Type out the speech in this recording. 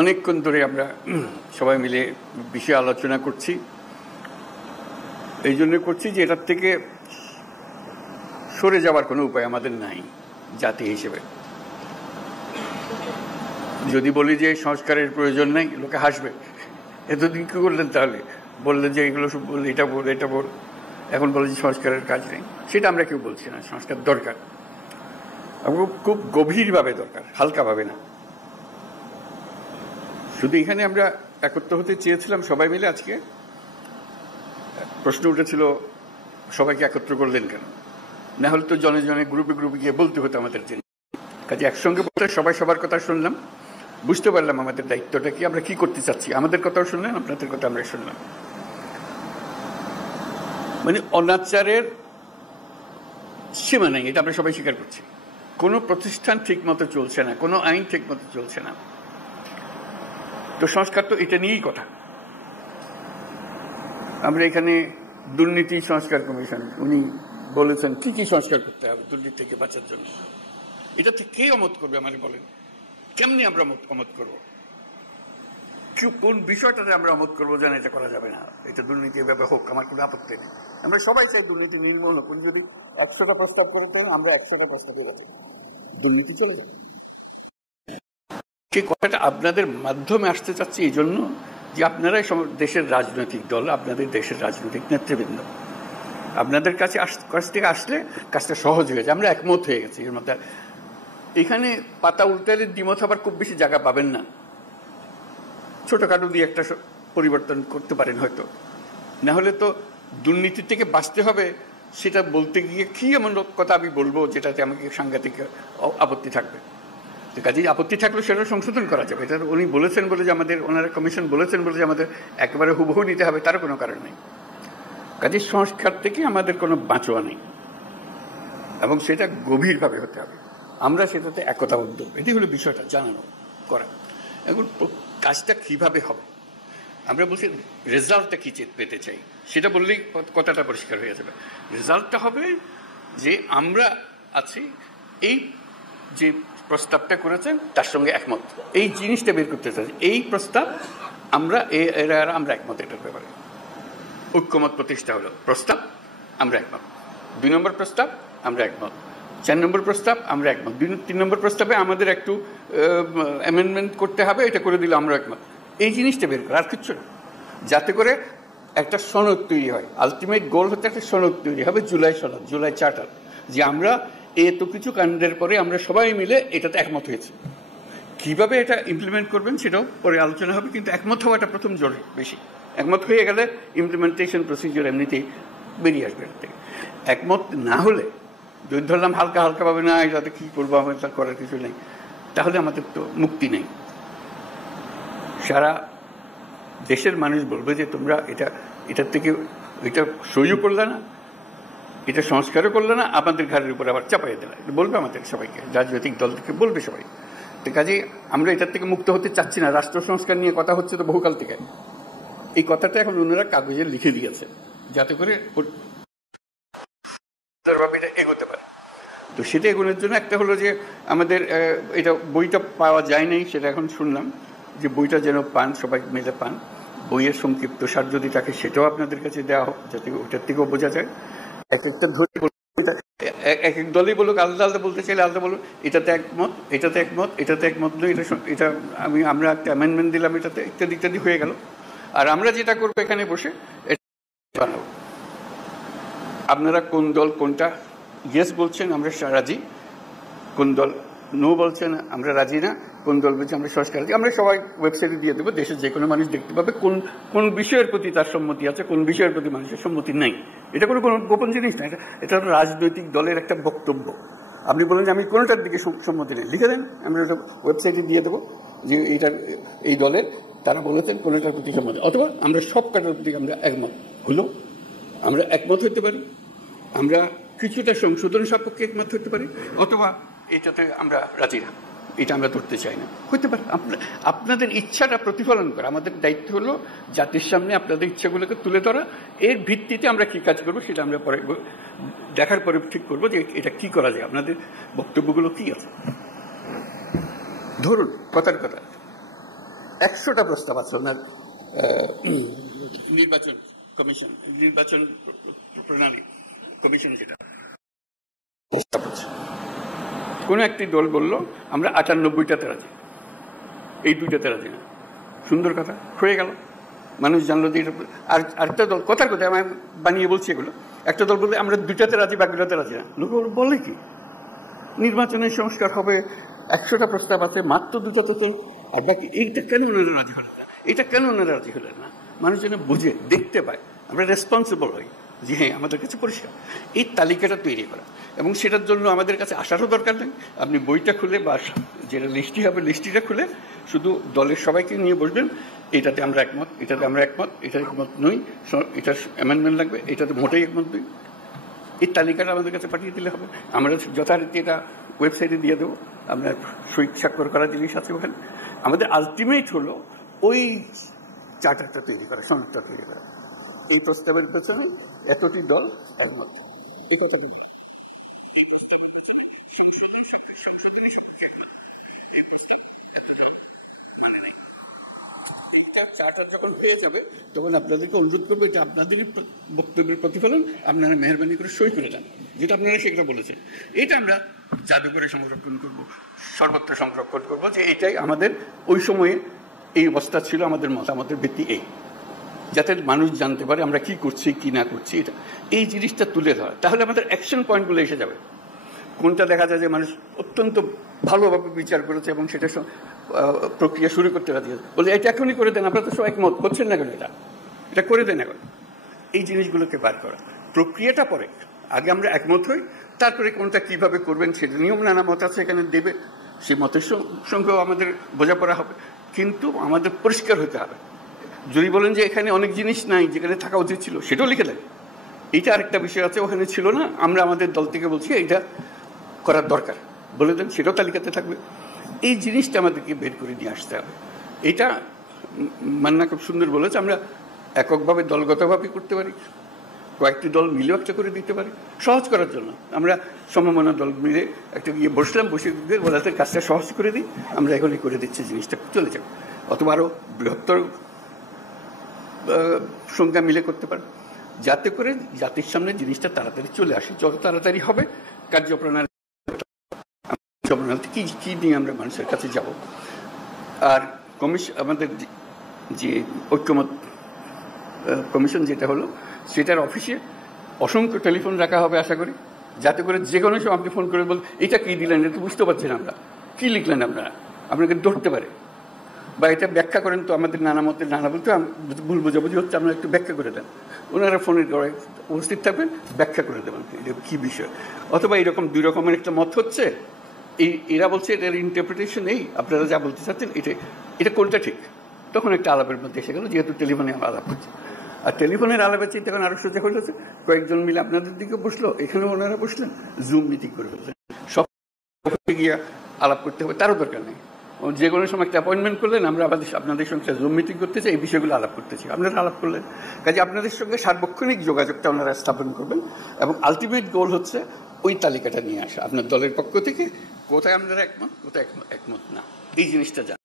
অনেকক্ষণ ধরে আমরা সবাই মিলে বিষয়ে আলোচনা করছি। এই জন্য করছি যে এটার থেকে সরে যাওয়ার কোনো উপায় আমাদের নাই জাতি হিসেবে। যদি বলি যে সংস্কারের প্রয়োজন নেই, লোকে হাসবে, এতদিন কি করলেন? তাহলে বললেন যে এগুলো সব বললে, এটা বল এটা বল, এখন বলে যে সংস্কারের কাজ নেই। সেটা আমরা কেউ বলছি না। সংস্কার দরকার, খুব গভীরভাবে দরকার, হালকাভাবে না। শুধু এখানে আমরা একত্র হতে চেয়েছিলাম সবাই মিলে। আজকে প্রশ্ন উঠেছিল সবাইকে একত্র করলেন কেন? না হলে তো জনে জনে গ্রুপে গ্রুপে গিয়ে বলতে হতো আমাদের জন্য। কাজে একসঙ্গে বলতে সবাই সবার কথা শুনলাম, বুঝতে পারলাম আমাদের দায়িত্বটা কি, আমরা কি করতে চাচ্ছি। আমাদের কথাও শুনলেন, আপনাদের কথা আমরা শুনলাম। মানে অনাচারের সীমা নেই, এটা আমরা সবাই স্বীকার করছি। কোনো প্রতিষ্ঠান ঠিক মতো চলছে না, কোনো আইন ঠিক মতো চলছে না। তো সংস্কার তো এটা নিয়েই কথা। আমরা এখানে দুর্নীতি সংস্কার কমিশন, উনি বলেছেন কি কি সংস্কার করতে হবে দুর্নীতি থেকে বাঁচার জন্য। এটা থেকে কে অমত করবে আমাদের বলেন? কেমনি আমরা অমত করবো? কোন বিষয়টাতে আমরা অমত করবো যেন এটা করা যাবে না, এটা দুর্নীতি এভাবে হোক, আমার কোনো আপত্তি নেই। আমরা সবাই চাই দুর্নীতি নির্মূল হোক। যদি 100টা প্রস্তাব করতে আমরা 100টা প্রস্তাবে যাবো, দুর্নীতি চলে যাবে। সেই কথাটা আপনাদের মাধ্যমে আসতে চাচ্ছি এই জন্য যে আপনারাই দেশের রাজনৈতিক দল, আপনাদের দেশের রাজনৈতিক নেতৃবৃন্দ, আপনাদের কাছ থেকে আসলে কাজটা সহজ হয়ে যায়। আমরা একমত হয়ে গেছি এর মধ্যে। এখানে পাতা উল্টালে দ্বিমত আবার খুব বেশি জায়গা পাবেন না। ছোটখাটো দিয়ে একটা পরিবর্তন করতে পারেন হয়তো। না হলে তো দুর্নীতি থেকে বাঁচতে হবে, সেটা বলতে গিয়ে কি এমন কথা আমি বলবো যেটাতে আমাকে সাংঘাতিক আপত্তি থাকবে। কাজেই আপত্তি থাকলে সেটা সংশোধন করা যাবে। এটা উনি বলেছেন বলে যে আমাদের, ওনারা কমিশন বলেছেন বলে যে আমাদের একেবারে হুবহু নিতে হবে তার কোনো কারণ নেই। কাজেই সংস্কার থেকে আমাদের কোনো বাঁচোয়া নেই এবং সেটা গভীরভাবে হতে হবে। আমরা সেটাতে একতাবদ্ধ, এটি হলো বিষয়টা জানানো করা। এখন কাজটা কিভাবে হবে? আমরা বলছি রেজাল্টটা কি পেতে চাই, সেটা বললেই কথাটা পরিষ্কার হয়ে যাবে। রেজাল্টটা হবে যে আমরা আছি, এই যে প্রস্তাবটা করেছেন তার সঙ্গে একমত, এই জিনিসটা বের করতে চাই। এই প্রস্তাব আমরা আমরা একমত, এটার ব্যাপারে ঐক্যমত প্রতিষ্ঠা হলো। প্রস্তাব আমরা একমত, 2 নম্বর প্রস্তাব আমরা একমত, 4 নম্বর প্রস্তাব আমরা একমত, 3 নম্বর প্রস্তাবে আমাদের একটু অ্যামেন্ডমেন্ট করতে হবে, এটা করে দিলে আমরা একমত। এই জিনিসটা বের করা, আর কিচ্ছু না। যাতে করে একটা সনদ তৈরি হয়। আলটিমেট গোল হচ্ছে একটা সনদ তৈরি হবে, জুলাই সনদ, জুলাই চার্টার, যে আমরা এত কিছু কাণ্ডের পরে আমরা সবাই মিলে এটাতে একমত হয়েছে। কিভাবে এটা ইমপ্লিমেন্ট করবেন সেটাও পরে আলোচনা হবে, কিন্তু একমত হওয়াটা প্রথম জরুরি বেশি। একমত হয়ে গেলে ইমপ্লিমেন্টেশন প্রসিডিওর এমনিতেই বেরিয়ে আসবে। একমত না হলে যদি ধরলাম হালকা হালকা ভাবে না, এটাতে কি করবো, আমাদের তা করার কিছু নেই, তাহলে আমাদের তো মুক্তি নেই। সারা দেশের মানুষ বলবে যে তোমরা এটার থেকে এটা সহ্য করলে না, এটা সংস্কারও করলে না, আমাদের ঘরের উপর আবার চাপাইয়ে দিলে, বলবে আমাদের সবাইকে, রাজনৈতিক দল থেকে বলবে সবাই। তো কাজেই আমরা এটার থেকে মুক্ত হতে চাচ্ছি না। রাষ্ট্র সংস্কার নিয়ে কথা হচ্ছে তো বহুকাল থেকে। এই কথাটা এখন ওনারা কাগজে লিখে দিয়েছে যাতে করে এটা এগোতে পারে। তো সেটা এগোনোর জন্য একটা হলো যে আমাদের এটা বইটা পাওয়া যায় নাই, সেটা এখন শুনলাম যে বইটা যেন পান, সবাই মিলে পান। বইয়ের সংক্ষিপ্ত সার যদি থাকে সেটাও আপনাদের কাছে দেওয়া হোক, যাতে ওটার থেকেও বোঝা যায়। এক একটা ধরে এক এক দলই বলুক, আলাদা আলাদা বলতে চাইলে আলাদা বলুক, এটাতে একমত, এটাতে একমত, এটাতে একমত নয়, এটা আমরা একটা অ্যামেন্ডমেন্ট দিলাম এটাতে, ইত্যাদি ইত্যাদি হয়ে গেল। আর আমরা যেটা করবো এখানে বসে বানাবো। আপনারা কোন দল কোনটা ইয়েস বলছেন আমরা রাজি, কোন দল নো বলছেন আমরা রাজি না, কোন দল বলছে আমরা সংস্কার রাজি, আমরা সবাই ওয়েবসাইটে দিয়ে দেবো। দেশের যে কোনো মানুষ দেখতে পাবে কোন কোন বিষয়ের প্রতি তার সম্মতি আছে, কোন বিষয়ের প্রতি মানুষের সম্মতি নাই। এটা কোনো গোপন জিনিস না, এটা হলো রাজনৈতিক দলের একটা বক্তব্য। আপনি বলেন যে আমি কোনোটার দিকে সম্মতি নেই, লিখে দেন, আমরা ওটা ওয়েবসাইটে দিয়ে দেবো যে এই দলের তারা বলেছেন কোনোটার প্রতি সম্মতি, অথবা আমরা সব কাটার প্রতি আমরা একমত হলো, আমরা একমত হতে পারি, আমরা কিছুটা সংশোধন সাপেক্ষে একমত হতে পারি, অথবা এটাতে আমরা রাজি না, এটা আমরা ধরতে চাই না, হতে পারে। আপনাদের ইচ্ছাটা প্রতিফলন করা আমাদের দায়িত্ব হলো জাতির সামনে আপনাদের ইচ্ছাগুলোকে তুলে ধরা। এর ভিত্তিতে আমরা কি কাজ করবো সেটা আমরা পরে দেখার পরে ঠিক করবো যে এটা কি করা যায়, আপনাদের বক্তব্যগুলো কি আছে। ধরুন কথার কথা 100টা প্রস্তাব আছে ওনার নির্বাচন কমিশন, নির্বাচন প্রণালী কমিশন, যেটা প্রস্তাব আছে। কোন একটি দল বলল আমরা 98টাতে রাজি, এই 2টাতে রাজি না। সুন্দর কথা, হয়ে গেল, মানুষ জানলো যে আর আরেকটা দল কথার কথা আমি বানিয়ে বলছি এগুলো। একটা দল বলতে আমরা 2টাতে রাজি, বাকিটাতে রাজি না। লোক বলে কি নির্বাচনের সংস্কার হবে, 100টা প্রস্তাব আছে, মাত্র 2টাতে, আর বাকি এইটা কেন ওনারা রাজি হলেন না, এটা কেন ওনারা রাজি হলেন না? মানুষ যেন বুঝে দেখতে পায়, আমরা রেসপন্সিবল হই যে হ্যাঁ আমাদের কাছে পরিষ্কার। এই তালিকাটা তৈরি করা, এবং সেটার জন্য আমাদের কাছে আসারও দরকার নেই। আপনি বইটা খুলে বা যেটা লিস্টটি হবে লিস্টটিটা খুলে শুধু দলের সবাইকে নিয়ে বসবেন, এটাতে আমরা একমত, এটাতে আমরা একমত, এটার একমত নই, এটার অ্যামেন্ডমেন্ট লাগবে, এটাতে মোটেই একমত নই। এই তালিকাটা আমাদের কাছে পাঠিয়ে দিলে হবে। আমরা যথারীতি এটা ওয়েবসাইটে দিয়ে দেবো, আমরা সই স্বাক্ষর করা জিনিস আছে ওখানে। আমাদের আলটিমেট হলো ওই চার্টারটা তৈরি করা, সনদটা তৈরি করা। এই প্রস্তাবের পেছনে এতটি দল একমত, এই কথা বলি। এই প্রস্তাবের পেছনে সংশোধনী এইটা চার্টার যখন পেয়ে যাবে তখন আপনাদেরকে অনুরোধ করবো, এটা আপনাদেরই বক্তব্যের প্রতিফলন, আপনারা মেহরবানি করে সই করে দেন, যেটা আপনারা সেটা বলেছেন। এটা আমরা জাদুঘরে সংরক্ষণ করব, সর্বত্র সংরক্ষণ করব, যে এটাই আমাদের ওই সময়ে এই অবস্থা ছিল, আমাদের মতামতের ভিত্তি এই, যাতে মানুষ জানতে পারে আমরা কি করছি কি না করছি। এটা এই জিনিসটা তুলে ধরা, তাহলে আমাদের অ্যাকশন পয়েন্টগুলো এসে যাবে। কোনটা দেখা যায় যে মানুষ অত্যন্ত ভালোভাবে বিচার করেছে এবং সেটা প্রক্রিয়া শুরু করতে রাজি আছে, বলে এটা এখনই করে দেন, আপনারা তো সব একমত করছেন না কেন, এটা করে দেন এখন। এই জিনিসগুলোকে বার করা, প্রক্রিয়াটা পরে, আগে আমরা একমত হই, তারপরে কোনটা কিভাবে করবেন সেটা নিয়ম নানা মত আছে এখানে দেবে, সেই মতের সঙ্গেও আমাদের বোঝাপড়া হবে, কিন্তু আমাদের পরিষ্কার হতে হবে। যদি বলেন যে এখানে অনেক জিনিস নাই যেখানে থাকা উচিত ছিল, সেটাও লিখে দেন। এইটা আরেকটা বিষয় আছে, ওখানে ছিল না, আমরা আমাদের দল থেকে বলছি এইটা করার দরকার, বলে দেন, সেটাও তালিকাতে থাকবে। এই জিনিসটা আমাদেরকে বের করে নিয়ে আসতে হবে। এটা মান্না খুব সুন্দর বলেছে, আমরা এককভাবে দলগতভাবে করতে পারি, কয়েকটি দল মিলেও একটা করে দিতে পারি সহজ করার জন্য। আমরা সমমনা দল মিলে একটা গিয়ে বসলাম, বসে বলাতে কাজটা সহজ করে দিই, আমরা এখনই করে দিচ্ছি, জিনিসটা চলে যাবে। অথবা আরও বৃহত্তর সংখ্যা মিলে করতে পারে, যাতে করে জাতির সামনে জিনিসটা তাড়াতাড়ি চলে আসে। যত তাড়াতাড়ি হবে কার্যপ্রণালী কি কি নিয়ে আমরা মানুষের কাছে যাব। আর আমাদের যে ঐক্যমত কমিশন যেটা হলো, সেটার অফিসে অসংখ্য টেলিফোন রাখা হবে আশা করি, যাতে করে যে কোনো সময় আপনি ফোন করে বল এটা কী দিলেন, এটা বুঝতে পারছেন আমরা, কী লিখলেন আপনারা, আপনাকে ধরতে পারে, বা এটা ব্যাখ্যা করেন তো, আমাদের নানা মতের নানা বলতে ভুল বোঝাবুঝি হচ্ছে, আপনারা একটু ব্যাখ্যা করে দেন। ওনারা ফোনের গড়ায় উপস্থিত থাকবেন, ব্যাখ্যা করে দেবেন এটা কী বিষয়। অথবা এরকম 2 রকমের একটা মত হচ্ছে, এরা বলছে এটার ইন্টারপ্রিটেশন এই, আপনারা যা বলতে চাচ্ছেন এটা কোনটা ঠিক, তখন একটা আলাপের মধ্যে এসে গেল, যেহেতু টেলিফোনে আলাপ হচ্ছে। আর টেলিফোনের আলাপের চিন্তা এখন আরো সোজা হয়েছে, কয়েকজন মিলে আপনাদের দিকে বসলো, এখানেও ওনারা বসলেন, জুম মিটিং করে ফেললেন, সব গিয়ে আলাপ করতে হবে তারও দরকার নেই। যে কোনো সময় একটা অ্যাপয়েন্টমেন্ট করলেন, আমরা আপনাদের সঙ্গে জুম মিটিং করতে চাই, এই বিষয়গুলো আলাপ করতে চাই, আপনারা আলাপ করলেন। কাজে আপনাদের সঙ্গে সার্বক্ষণিক যোগাযোগটা ওনারা স্থাপন করবেন, এবং আলটিমেট গোল হচ্ছে ওই তালিকাটা নিয়ে আসা আপনার দলের পক্ষ থেকে, কোথায় আপনারা একমত, কোথায় একমত না, এই জিনিসটা